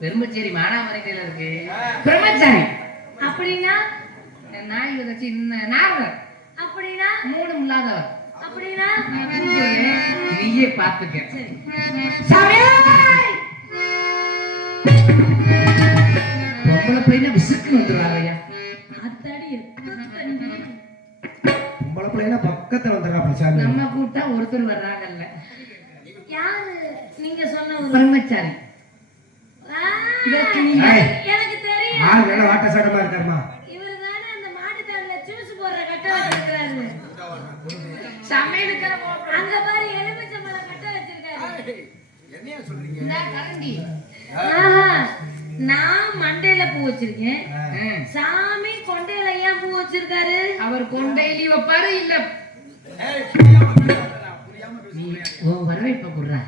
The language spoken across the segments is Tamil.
பெரும்பச்சேரி மானாமரைக்கையில இருக்கு. பெரும்பச்சேரி அப்படின்னா நாய் வச்சு இந்த நாரதர் அப்படின்னா? மூணு இல்லாதவர் அப்படின்னா? நீயே பொம்பளை பையனை விசுக்குன்னு வந்துடுறாங்க. பொம்பளை பிள்ளைனா பக்கத்துல வந்துடுறாப்புல சாமி. நம்ம கூட்டா ஒருத்தர் வர்றாங்கல்ல. யாரு? நீங்க சொன்ன பிரம்மச்சாரி ஆ, இதற்கு நீங்க- ஏய். எனக்கு தெரியும். வாட்ட இருக்காருமா? இவர் தானே அந்த மாட்டுத்தாடுல ஜூஸ் போடுற கட்ட வச்சிருக்காரு சமையலுக்கு அங்க பாரு எலுமிச்சம்பழம் கட்ட வச்சிருக்காரு. இந்த கரண்டி. ஆஹா, நான் மண்டையில பூ வச்சிருக்கேன். சாமி கொண்டையில ஏன் பூ வச்சிருக்காரு? அவர் கொண்டையிலி வைப்பாரு இல்ல. வரவேற்ப குடுறா.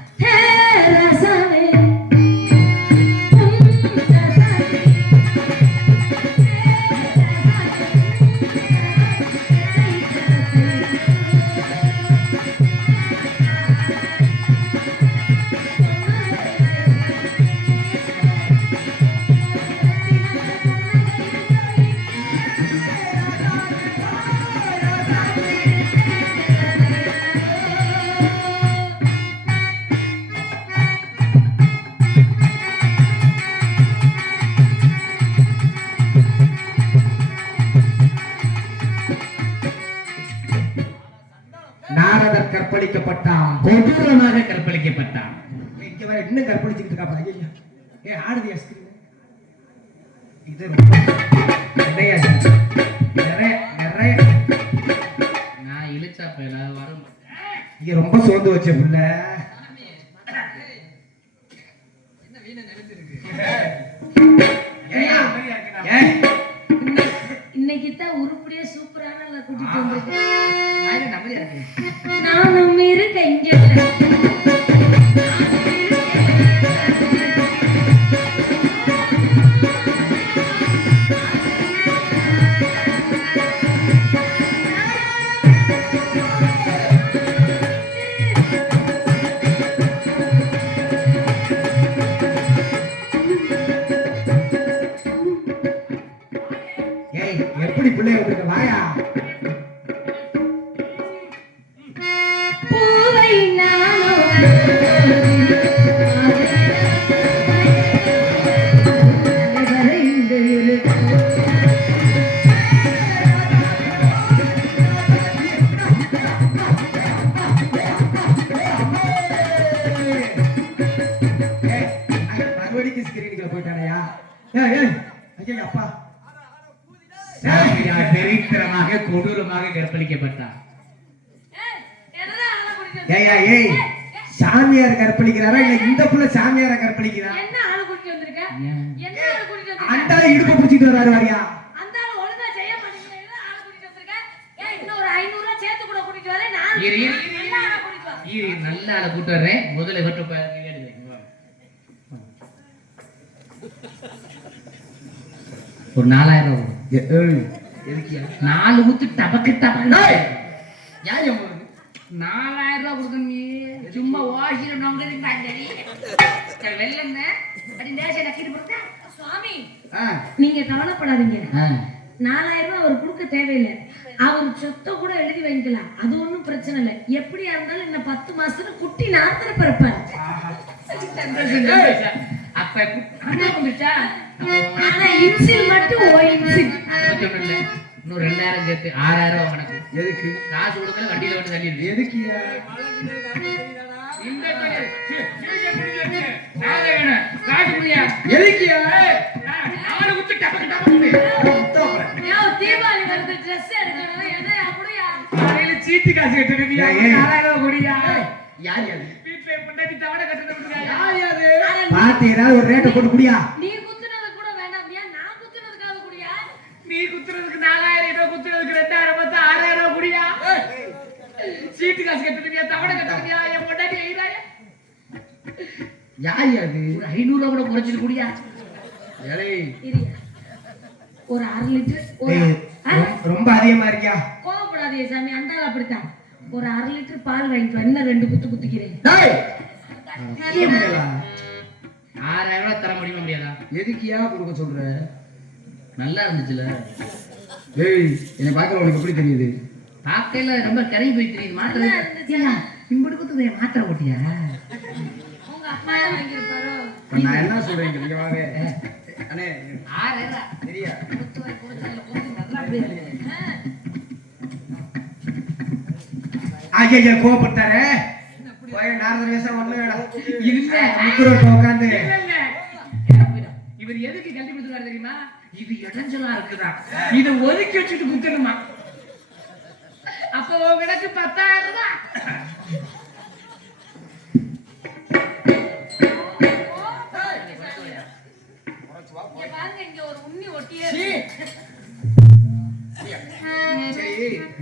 ரொம்ப நிறைய நிறைய நிறைய நான் இழுச்சா போயில வரும் இங்க ரொம்ப சோர்ந்து வச்ச புள்ள. இன்னைக்கு தான் உருப்படியா சூப்பரான கூட்டிட்டு வந்திருக்கேன். வாயில ஏய் வெறித்தனமாக கொடூரமாக ஏய்யா ஏய் சாமியார் கற்பழிக்கிறாரா? இல்ல இந்த புள்ள சாமியார கற்பழிக்கிறா என்ன ஆளு கூட்டிட்டு வந்திருக்க? ஏன்? என்ன ஆளு கூட்டிட்டு வந்திருக்க? அந்த ஆளு இடுப்பு பிடிச்சிட்டு வராரு வாரியா. அந்த ஆளு ஒழுங்கா செய்ய மாட்டேங்கிறீங்க என்ன ஆளு கூட்டிட்டு வந்திருக்க? ஏன் இன்னும் ஒரு 500 ரூபாய் சேர்த்து கூட கூட்டிட்டு வரேன். நான் இரு, இரு, இரு, நல்ல ஆளை கூட்டிட்டு வா இரு, நல்ல ஆளை கூட்டு வர்றேன். முதல்ல இவற்றை போய் கேளுங்க. ஒரு நாலாயிரம் ரூபாய் நாலு ஊத்து டபக்கு டபக்கு. ஏய், யார் உங்களுக்கு நாலாயிரம் ரூபாய் கொடுக்கணும் நீ. சும்மா வாசில நொங்கடி வெள்ளம் அப்படி நேச நக்கிட்டு போட்டா சுவாமி ஆ. நீங்க கவலைப்படாதீங்க. நாலாயிரம் ரூபாய் அவர் கொடுக்க தேவையில்லை. அவர் சொத்தை கூட எழுதி வாங்கிக்கலாம் அது ஒண்ணும் பிரச்சனை இல்லை. எப்படியா இருந்தாலும் இன்னும் பத்து மாசத்துல குட்டி நாத்தர பிறப்பாரு. அப்ப வந்துச்சா ஆனா இன்சில் மட்டும் ஓ இன்சில். இன்னும் ரெண்டாயிரம் சேர்த்து ஆறாயிரம் ரூபாய் உனக்கு. எதுக்கு? காசு கொடுக்கல வண்டியில வந்து தள்ளி வேணும். காசு புரியா? எதுக்கியா? நாலு ஊத்து டபக்கு டபக்கு. யோ தீபாவளி வருது ட்ரெஸ் எடுக்கணும் என்ன அப்படியா காலையில சீட்டு காசு கட்டுறியா? நாலாயிரம் குடியா? யார் யாரு வீட்டுல பொண்டாட்டி தவணை கட்டுறது? யார் யாரு ஏதாவது ஒரு ரேட்டை போட்டு குடியா நீ குத்துனது கூட வேண்டாம்யா நான் குத்துனதுக்காக குடியா நீ குத்துறதுக்கு நாலாயிரம் ரூபாய் குத்துறதுக்கு ரெண்டாயிரம் பத்து ஆறாயிரம் ரூபாய் குடியா சீட்டு காசு கட்டுறியா தவணை கட்டுறியா என் பொண்டாட்டி ஐயாயிரம் ஒரு ஐநூறு கூட குறைச்சிட்டு குடியா? ஒரு அரை லிட்டர் ரொம்ப- அதிகமா இருக்கியா? கோவப்படாதீங்க சாமி அந்த ஆள் அப்படித்தான். ஒரு அரை லிட்டர் பால் வாங்கிட்டு. இன்னும் ரெண்டு குத்து குத்திக்கிறேன்? ஆறாயிரம் ரூபாய் தர முடியுமா முடியாதா? எதுக்கியா கொடுக்க சொல்ற? நல்லா இருந்துச்சுல. ஏய் என்னை பார்க்கல உனக்கு எப்படி தெரியுது? பார்க்கையில ரொம்ப கறங்கி போய் தெரியுது மாத்திரை இம்புட்டு குத்துது மாத்திரை போட்டியா உங்க அப்பா தான் வாங்கியிருப்பாரோ இப்ப நான் என்ன சொல்றேன் இங்க வாங்க. அண்ணே சரியா ஐயா போய் நாரதர் வேஷம் ஒண்ணு வேணாம். இல்ல முக்குரோட்ட உட்காந்து. இவர் எதுக்கு கொடுத்துருவாரு தெரியுமா? இது இடைஞ்சலா இருக்குதா? இதை ஒதுக்கி வச்சுட்டு குத்தணுமா? அப்போ உனக்கு பத்தாயிரம் ரூபாய்.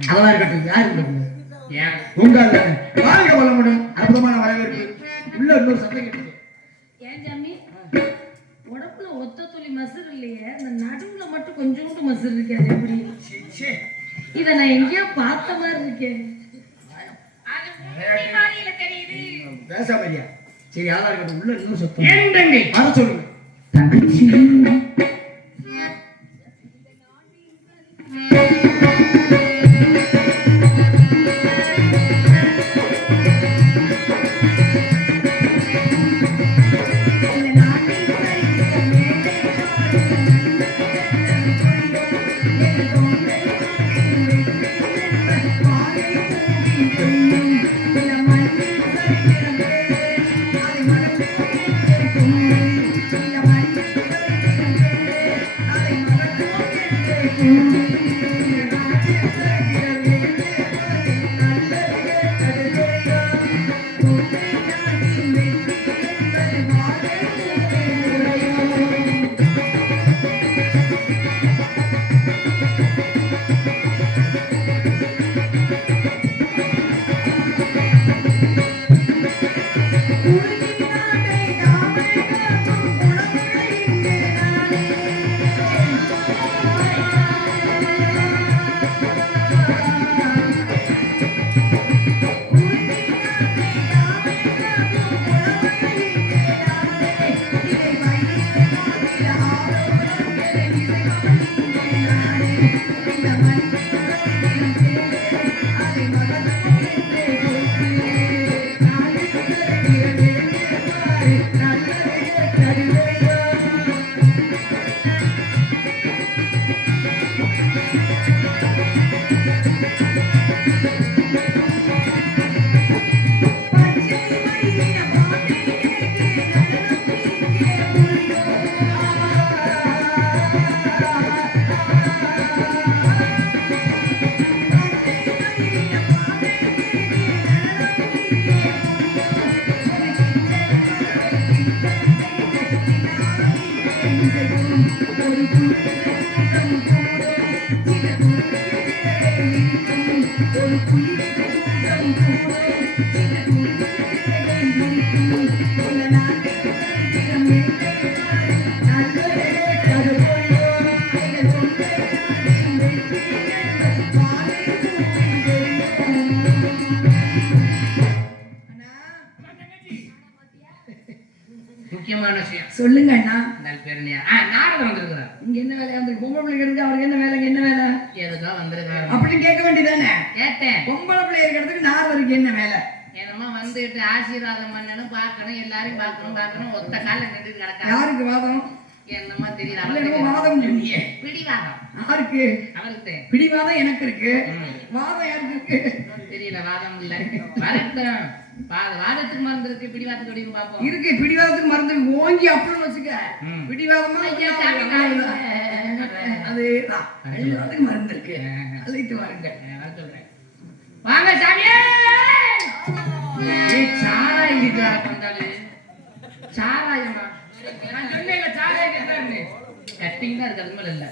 அதெல்லாம் இருக்கட்டும் யாரு ஏன் உங்க வாழ்க வளமுடன் அற்புதமான வரவேற்பு உள்ள இன்னொரு சத்தம் கேட்டது ஏன் ஜாமி? உடம்புல ஒத்த துளி மசுறு இல்லையே அந்த நடுவுல மட்டும் கொஞ்சோண்டு மசுறு இருக்கு அது எப்படி? சீ, சீ. இத நான் எங்கேயோ பார்த்த மாதிரி இருக்கேன் பேசாம இல்லையா? சரி ஆளா இருக்கட்டும் உள்ள இன்னொரு சத்தம் ஏன் தங்கை. வர சொல்லுங்க. பேருனியா ஆ நாரதம் வந்திருக்கிறார். இங்க என்ன வேலையா வந்து பொம்பளை பிள்ளைங்க இருக்கு அவருக்கு என்ன வேலை? இங்க என்ன வேலை? எதுக்கோ வந்திருக்கிறார் அப்படின்னு கேட்க வேண்டியதானே கேட்டேன். பொம்பளை பிள்ளை இருக்கிறதுக்கு நாரதருக்கு என்ன வேலை? என்னமோ வந்துட்டு ஆசீர்வாதம் பண்ணணும் பார்க்கணும் எல்லாரையும் பார்க்கணும் பார்க்கணும். ஒத்த கால நின்று கிடக்கா யாருக்கு வாதம்? என்னமோ தெரியல வாதம் சொன்னீங்க பிடிவாதம். யாருக்கு? அவருக்கு பிடிவாதம் எனக்கு இருக்கு. வாதம் யாருக்கு தெரியல வாதம் இல்ல. வரட்டும். வாதத்துக்கு மருந்து இருக்கு பிடிவாதத்துக்கு வடிவு பார்ப்போம். இருக்கு பிடிவாதத்துக்கு மருந்து ஓங்கி அப்படின்னு வச்சுக்க. பிடிவாதமா அதேதான் பிடிவாதத்துக்கு மருந்து இருக்கு. அழைத்து வாருங்கள். அஹ் வர சொல்றேன். வாங்க சாமியே ஏய் சாராயம் நான் கட்டிங் தான் அது மேல இல்ல.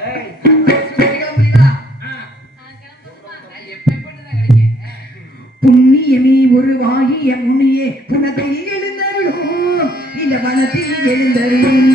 ஏய், புண்ணியமே ஒரு வாகிய முனியே புனத்தை எழுந்தருளும். இந்த வனத்தில் எழுந்தருளும்.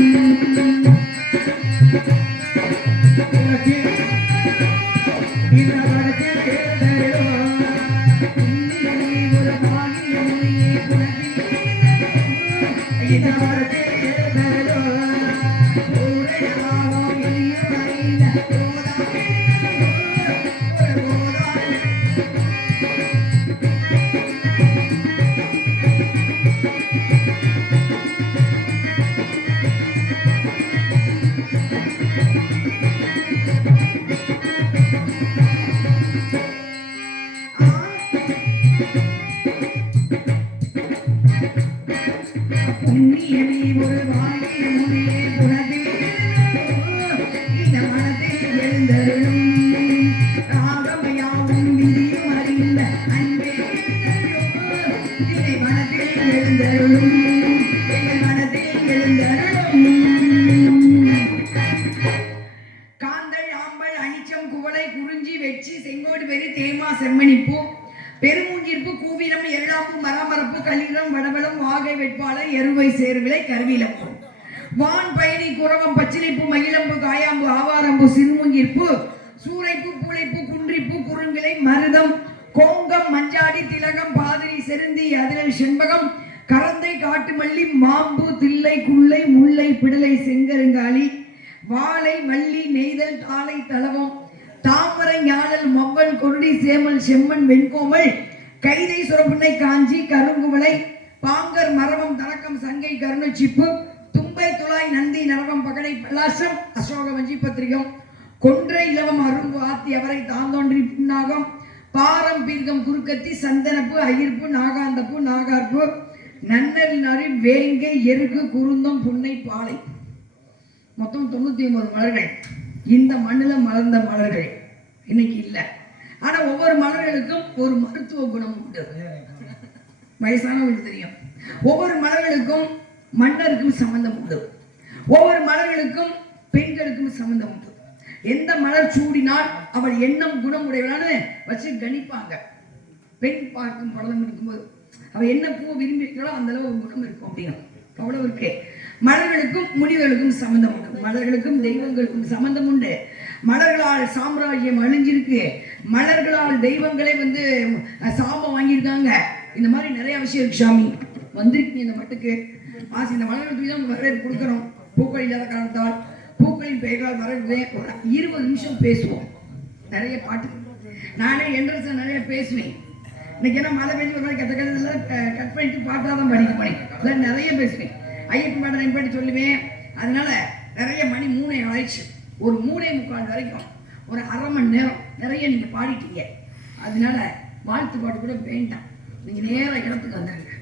தேமா செம்மணிப்பூ பெருமூங்கிற்பு கூவினம் எல்லாம்பு மரமரப்பு களிரம் வடவளம் வாகை வெட்பாளர் எருவை சேர்விலை கருவிலம்பு வான் பயணி குரவம் பச்சிலைப்பு மகிழம்பு காயாம்பு ஆவாரம்பு சிறுமுங்கிற்பு சூறைப்பு பூளைப்பு குன்றிப்பு குறுங்கிலை மருதம் கோங்கம் மஞ்சாடி திலகம் பாதிரி செருந்தி அதிரல் செண்பகம் கரந்தை காட்டுமல்லி மாம்பு தில்லை குள்ளை முல்லை பிடலை செங்கருங்காலி வாழை மல்லி நெய்தல் தாளை தளவம் மவ்வல் சேமல் செம்மன் வெண்கோமல் கைதை சுரப்புன்னை காஞ்சி கருங்குவளை பாங்கர் மரமம் தரக்கம் சங்கை கருணச்சிப்பு தும்பை துளாய் நந்தி நரவம் பகடை பல்லாசம் அசோக வஞ்சி பத்திரிகம் கொன்றை இலவம் அரும்பு ஆத்தி அவரை தாந்தோன்றி புண்ணாகம் பாரம் பீர்க்கம் குறுக்கத்தி சந்தனப்பு அயிர்ப்பு நாகாந்தப்பு நாகார்ப்பு நன்னல் நரி வேங்கை எருகு குருந்தம் புன்னை பாலை. மொத்தம் தொண்ணூத்தி ஒன்பது மலர்கள். இந்த மண்ணுல மலர்ந்த மலர்கள் இன்னைக்கு இல்லை. ஆனா ஒவ்வொரு மலர்களுக்கும் ஒரு மருத்துவ குணம் உண்டு. வயசானவங்களுக்கு தெரியும். ஒவ்வொரு மலர்களுக்கும் மன்னருக்கும் சம்பந்தம் உண்டு. ஒவ்வொரு மலர்களுக்கும் பெண்களுக்கும் சம்பந்தம் உண்டு. எந்த மலர் சூடினால் அவள் எண்ணம் குணம் உடையவளான்னு வச்சு கணிப்பாங்க. பெண் பார்க்கும் பழம் இருக்கும்போது. அவள் என்ன பூ விரும்பி இருக்கிறாளோ அந்த அளவு குணம் இருக்கும் அப்படின்னு. அவ்வளவு இருக்கு. மலர்களுக்கும் முனிவர்களுக்கும் சம்பந்தம் உண்டு. மலர்களுக்கும் தெய்வங்களுக்கும் சம்பந்தம் உண்டு. மலர்களால் சாம்ராஜ்யம் அழிஞ்சிருக்கு. மலர்களால் தெய்வங்களே வந்து சாபம் வாங்கியிருக்காங்க. இந்த மாதிரி நிறைய விஷயம் இருக்கு சாமி. வந்திருக்கீங்க இந்த மட்டுக்கு. ஆசை இந்த மலர்களுக்கு தான் வரவேற்பு கொடுக்குறோம் பூக்கள் இல்லாத காரணத்தால். பூக்களின் பெயர்களால் வரவே ஒரு இருபது நிமிஷம் பேசுவோம். நிறைய பாட்டு. நானே என்ட்ரன்ஸ் நிறைய பேசுவேன். இன்னைக்கு என்ன மழை பெஞ்சு ஒரு மாதிரி கத்த கத்தெல்லாம் கட் பண்ணிட்டு பாட்டாக தான் படிக்க போனேன் இல்லை நிறைய பேசுவேன். ஐயப்பன் பாட்டை நான் பாட்டி சொல்லுவேன். அதனால நிறைய மணி மூணு ஆயிடுச்சு. ஒரு மூணே முக்கால் வரைக்கும் ஒரு அரை மணி நேரம் நிறைய நீங்கள் பாடிட்டீங்க. அதனால வாழ்த்து பாட்டு கூட வேண்டாம். நீங்கள் நேராக இடத்துக்கு வந்துடுங்க